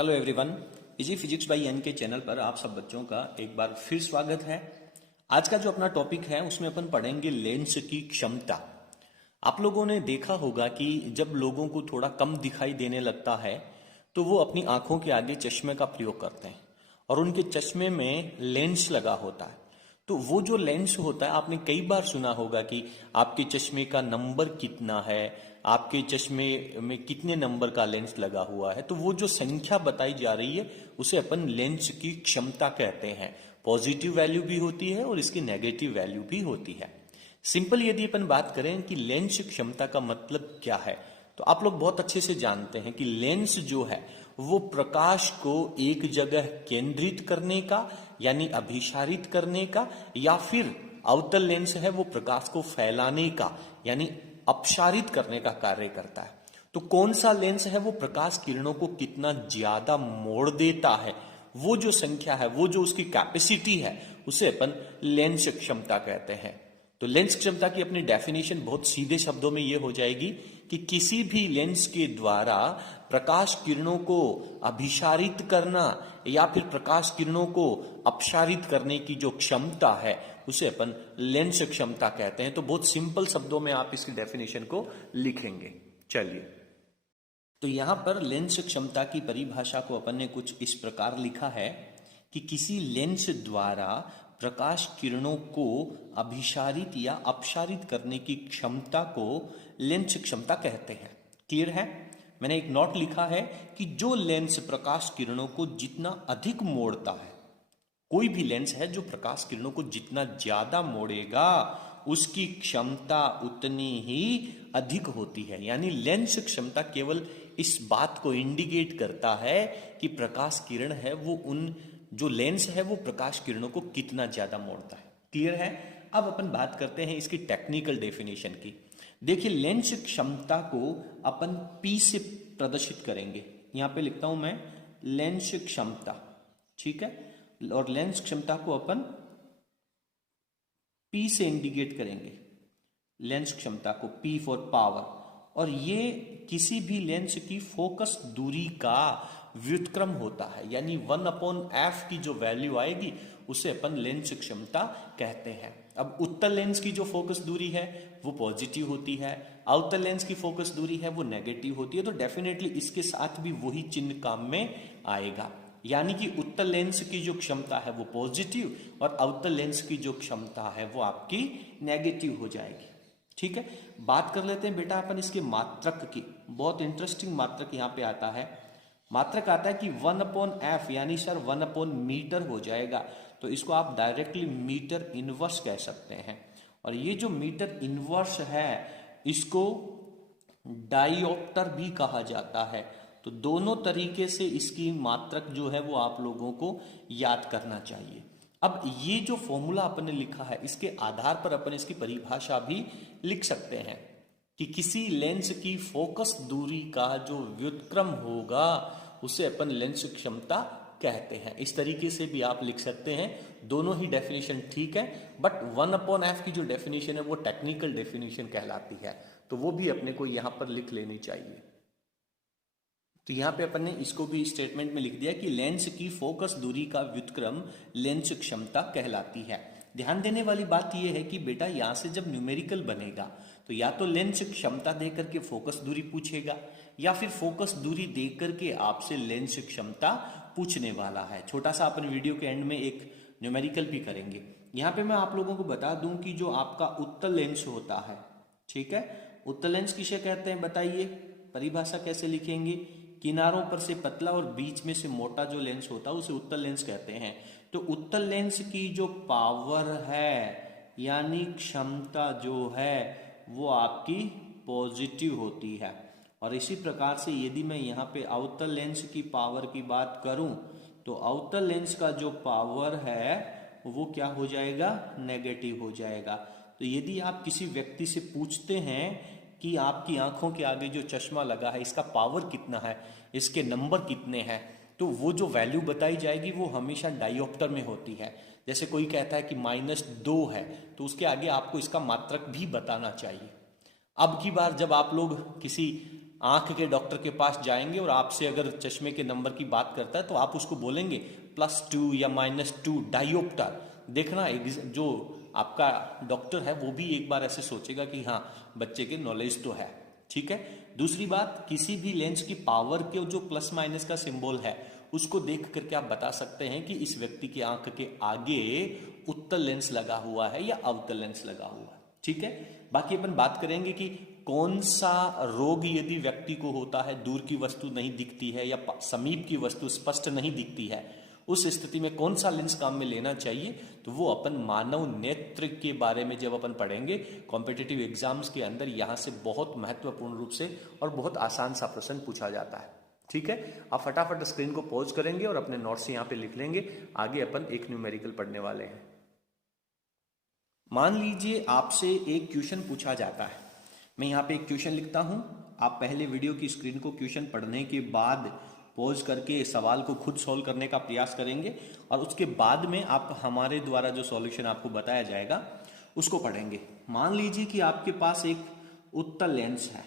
Hello everyone, easy physics by N K channel पर आप सब बच्चों का एक बार फिर स्वागत है। आज का जो अपना टॉपिक है उसमें अपन पढ़ेंगे लेंस की क्षमता। आप लोगों ने देखा होगा कि जब लोगों को थोड़ा कम दिखाई देने लगता है तो वो अपनी आंखों के आगे चश्मे का प्रयोग करते हैं और उनके चश्मे में लेंस लगा होता है। तो वो जो लेंस होता है, आपने कई बार सुना होगा कि आपके चश्मे का नंबर कितना है, आपके चश्मे में कितने नंबर का लेंस लगा हुआ है। तो वो जो संख्या बताई जा रही है उसे अपन लेंस की क्षमता कहते हैं। पॉजिटिव वैल्यू भी होती है और इसकी नेगेटिव वैल्यू भी होती है। सिंपल यदि अपन बात करें कि लेंस क्षमता का मतलब क्या है, तो आप लोग बहुत अच्छे से जानते हैं कि लेंस जो है वो प्रकाश को एक जगह केंद्रित करने का यानी अभिसारित करने का, या फिर अवतल लेंस है वो प्रकाश को फैलाने का यानी अपसारित करने का कार्य करता है। तो कौन सा लेंस है वो प्रकाश किरणों को कितना ज्यादा मोड़ देता है, वो जो संख्या है, वो जो उसकी कैपेसिटी है, उसे अपन लेंस क्षमता कहते हैं। तो लेंस क्षमता की अपनी डेफिनेशन बहुत सीधे शब्दों में ये हो जाएगी कि किसी भी लेंस के द्वारा प्रकाश किरणों को अभिसारित करना या फिर प्रकाश किरणों को अपसारित करने की जो क्षमता है उसे अपन लेंस क्षमता कहते हैं। तो बहुत सिंपल शब्दों में आप इसकी डेफिनेशन को लिखेंगे। चलिए, तो यहां पर लेंस क्षमता की परिभाषा को अपन ने कुछ इस प्रकार लिखा है कि किसी लेंस द्वारा प्रकाश किरणों को अभिसारित या अपसारित करने की क्षमता को लेंस क्षमता कहते हैं। क्लियर है? मैंने एक नोट लिखा है कि जो लेंस प्रकाश किरणों को जितना अधिक मोड़ता है, कोई भी लेंस है जो प्रकाश किरणों को जितना ज्यादा मोड़ेगा उसकी क्षमता उतनी ही अधिक होती है। यानी लेंस क्षमता केवल इस बात को इंडिकेट करता है कि प्रकाश किरण है वो उन जो लेंस है वो प्रकाश किरणों को कितना ज्यादा मोड़ता है। क्लियर है? अब अपन बात करते हैं इसकी टेक्निकल डेफिनेशन की। देखिए, लेंस क्षमता को अपन P से प्रदर्शित करेंगे। यहां पे लिखता हूं मैं लेंस क्षमता, ठीक है, और लेंस क्षमता को अपन P से इंडिकेट करेंगे। लेंस क्षमता को P फॉर पावर, और ये किसी भी लेंस की फोकस दूरी का व्युत्क्रम होता है। यानी 1/f की जो वैल्यू आएगी उसे अपन लेंस क्षमता कहते हैं। अब उत्तल लेंस की जो फोकस दूरी है वो पॉजिटिव होती है, अवतल लेंस की फोकस दूरी है वो नेगेटिव होती है। तो डेफिनेटली इसके साथ भी वही चिन्ह काम में आएगा। यानी कि उत्तल लेंस की जो क्षमता है वो पॉजिटिव और अवतल लेंस की जो क्षमता है वो आपकी नेगेटिव हो जाएगी। ठीक है, बात कर लेते हैं बेटा अपन इसके मात्रक की। बहुत इंटरेस्टिंग मात्रक यहाँ पे आता है। मात्रक आता है कि 1/f यानी सर 1/मीटर हो जाएगा। तो इसको आप डायरेक्टली मीटर इनवर्स कह सकते हैं। और ये जो मीटर इनवर्स है इसको डाइऑप्टर भी कहा जाता है। तो दोनों तरीके से इसकी मात्रक जो है वो आप लोगों को याद करना चाहिए। अब ये जो फॉर्मूला अपन ने लिखा है इसके आधार पर अपन इसकी परिभाषा भी लिख सकते हैं कि किसी लेंस की फोकस दूरी का जो व्युत्क्रम होगा उसे अपन लेंस क्षमता कहते हैं। इस तरीके से भी आप लिख सकते हैं। दोनों ही डेफिनेशन ठीक है, बट 1/f की जो डेफिनेशन है वो टेक्निकल डेफिनेशन कहलाती है, तो वो भी अपने को यहां पर लिख लेनी चाहिए। तो यहां पे अपन ने इसको भी स्टेटमेंट में लिख दिया कि लेंस की फोकस दूरी का व्युत्क्रम लेंस क्षमता कहलाती है। ध्यान देने वाली बात यह है कि बेटा यहां से जब न्यूमेरिकल बनेगा तो या तो लेंस क्षमता देकर के फोकस दूरी पूछेगा या फिर फोकस दूरी देकर के आपसे लेंस क्षमता पूछने वाला है। छोटा सा अपन वीडियो के एंड में एक न्यूमेरिकल भी करेंगे। यहां पे मैं आप लोगों को बता दूं कि जो आपका उत्तल लेंस होता है, ठीक है, उत्तल लेंस किसे कहते हैं बताइए? परिभाषा कैसे लिखेंगे? किनारों पर से पतला और बीच में से मोटा जो लेंस होता है उसे उत्तल लेंस कहते हैं। तो उत्तल लेंस की जो पावर है यानी क्षमता जो है वो आपकी पॉजिटिव होती है। और इसी प्रकार से यदि मैं यहाँ पे अवतल लेंस की पावर की बात करूं तो अवतल लेंस का जो पावर है वो क्या हो जाएगा? नेगेटिव हो जाएगा। तो यदि आप किसी व्यक्ति से पूछते हैं कि आपकी आंखों के आगे जो चश्मा लगा है इसका पावर कितना है, इसके नंबर कितने हैं, तो वो जो वैल्यू बताई जाएगी वो हमेशा डाइऑप्टर में होती है। जैसे कोई कहता है कि -2 है तो उसके आगे आपको इसका मात्रक भी बताना चाहिए। अब की बार जब आप लोग किसी आंख के डॉक्टर के पास जाएंगे और आपसे अगर चश्मे के नंबर की बात करता है तो आप उसको बोलेंगे +2 या -2 डायोप्टर। देखना जो आपका डॉक्टर है वो भी एक बार ऐसे सोचेगा कि हाँ बच्चे के नॉलेज तो है। ठीक है। दूसरी बात, किसी भी लेंस की पावर के जो प्लस माइनस का सिंबल है उसको देख करके आप बता सकते हैं कि इस व्यक्ति की आंख के आगे उत्तल लेंस लगा हुआ है या अवतल लेंस लगा हुआ है। ठीक है। बाकी अपन बात करेंगे कि कौन सा रोग यदि व्यक्ति को होता है, दूर की वस्तु नहीं दिखती है या समीप की वस्तु स्पष्ट नहीं दिखती है, उस स्थिति में कौन सा लेंस काम में लेना चाहिए, तो वो अपन मानव नेत्र के बारे में जब अपन पढ़ेंगे कॉम्पिटिटिव एग्जाम्स के अंदर, यहां से बहुत महत्वपूर्ण रूप से और बहुत आसान सा प्रश्न पूछा जाता है। ठीक है। आप फटाफट स्क्रीन को पॉज करेंगे और अपने नोट्स यहां पे लिख लेंगे। आगे अपन एक न्यूमेरिकल पढ़ने वाले हैं। मान लीजिए आपसे एक क्वेश्चन पूछा जाता है। मैं यहाँ पे एक क्वेश्चन लिखता हूं, आप पहले वीडियो की स्क्रीन को क्वेश्चन पढ़ने के बाद पॉज करके सवाल को खुद सॉल्व करने का प्रयास करेंगे और उसके बाद में आप हमारे द्वारा जो सॉल्यूशन आपको बताया जाएगा उसको पढ़ेंगे। मान लीजिए कि आपके पास एक उत्तल लेंस है।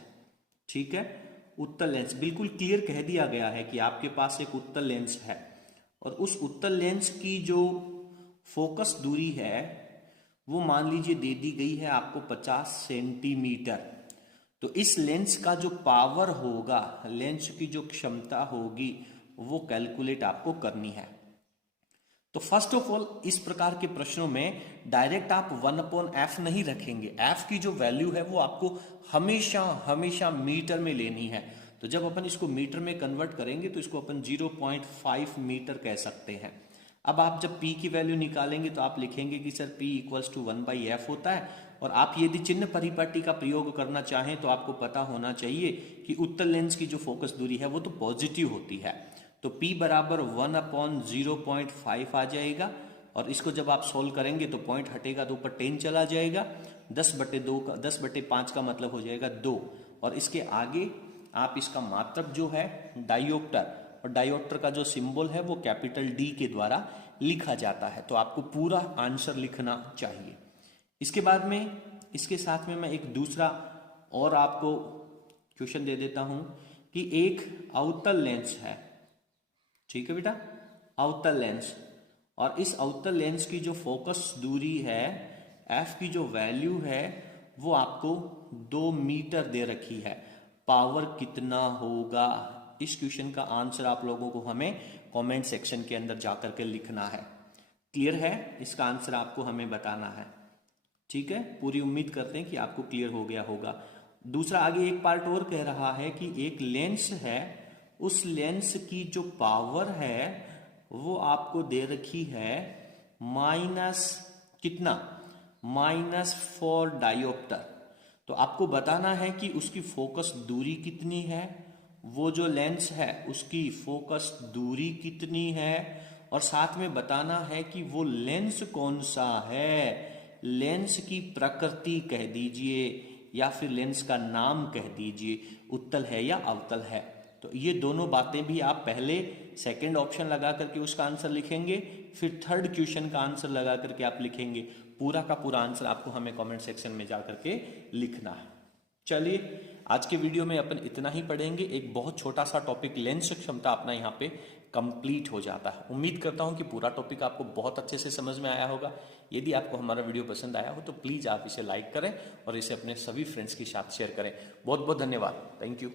ठीक है। उत्तल लेंस बिल्कुल क्लियर कह दिया गया है कि आपके पास एक उत्तल लेंस है और उस उत्तल लेंस की जो फोकस दूरी है वो मान लीजिए दे दी गई है आपको 50 सेंटीमीटर। तो इस लेंस का जो पावर होगा, लेंस की जो क्षमता होगी, वो कैलकुलेट आपको करनी है। तो फर्स्ट ऑफ ऑल इस प्रकार के प्रश्नों में डायरेक्ट आप 1/f नहीं रखेंगे। f की जो वैल्यू है वो आपको हमेशा हमेशा मीटर में लेनी है। तो जब अपन इसको मीटर में कन्वर्ट करेंगे तो इसको अपन 0.5 मीटर कह सकते हैं। अब आप जब p की वैल्यू निकालेंगे तो आप लिखेंगे कि सर p = 1/f होता है। और आप यदि चिन्ह परिपाटी का प्रयोग करना चाहें तो आपको पता होना चाहिए कि उत्तल लेंस की जो फोकस दूरी है वो तो पॉजिटिव होती है। तो p बराबर 1/0.5 आ जाएगा और इसको जब आप सोल्व करेंगे तो पॉइंट हटेगा तो ऊपर 10 चला जाएगा। 10/5 का मतलब हो जाएगा 2। और इसके आगे आप इसका मात्रक जो है डायोप्टर, और डायोप्टर का जो सिंबल है वो कैपिटल D के द्वारा लिखा जाता है। तो आपको पूरा आंसर लिखना चाहिए। इसके बाद में इसके साथ में मैं एक दूसरा और आपको क्वेश्चन दे देता हूं कि एक अवतल लेंस है। ठीक है बेटा, अवतल लेंस, और इस अवतल लेंस की जो फोकस दूरी है, f की जो वैल्यू है वो आपको 2 मीटर दे रखी है। पावर कितना होगा, इस क्वेश्चन का आंसर आप लोगों को हमें कमेंट सेक्शन के अंदर जाकर के लिखना है। क्लियर है? इसका आंसर आपको हमें बताना है। ठीक है, पूरी उम्मीद करते हैं कि आपको क्लियर हो गया होगा। दूसरा आगे एक पार्ट और कह रहा है कि एक लेंस है, उस लेंस की जो पावर है वो आपको दे रखी है माइनस कितना, -4 डायोप्टर। तो आपको बताना है कि उसकी फोकस दूरी कितनी है, वो जो लेंस है उसकी फोकस दूरी कितनी है, और साथ में बताना है कि वो लेंस कौन सा है। लेंस की प्रकृति कह दीजिए या फिर लेंस का नाम कह दीजिए, उत्तल है या अवतल है। तो ये दोनों बातें भी आप पहले सेकंड ऑप्शन लगा करके उसका आंसर लिखेंगे, फिर थर्ड क्वेश्चन का आंसर लगा करके आप लिखेंगे। पूरा का पूरा आंसर आपको हमें कमेंट सेक्शन में जा करके लिखना है। चलिए, आज के वीडियो में अपन इतना ही पढ़ेंगे। एक बहुत छोटा सा टॉपिक लेंस क्षमता अपना यहाँ पे कंप्लीट हो जाता है। उम्मीद करता हूँ कि पूरा टॉपिक आपको बहुत अच्छे से समझ में आया होगा। यदि आपको हमारा वीडियो पसंद आया हो तो प्लीज़ आप इसे लाइक करें और इसे अपने सभी फ्रेंड्स के साथ शेयर करें। बहुत बहुत धन्यवाद। Thank you.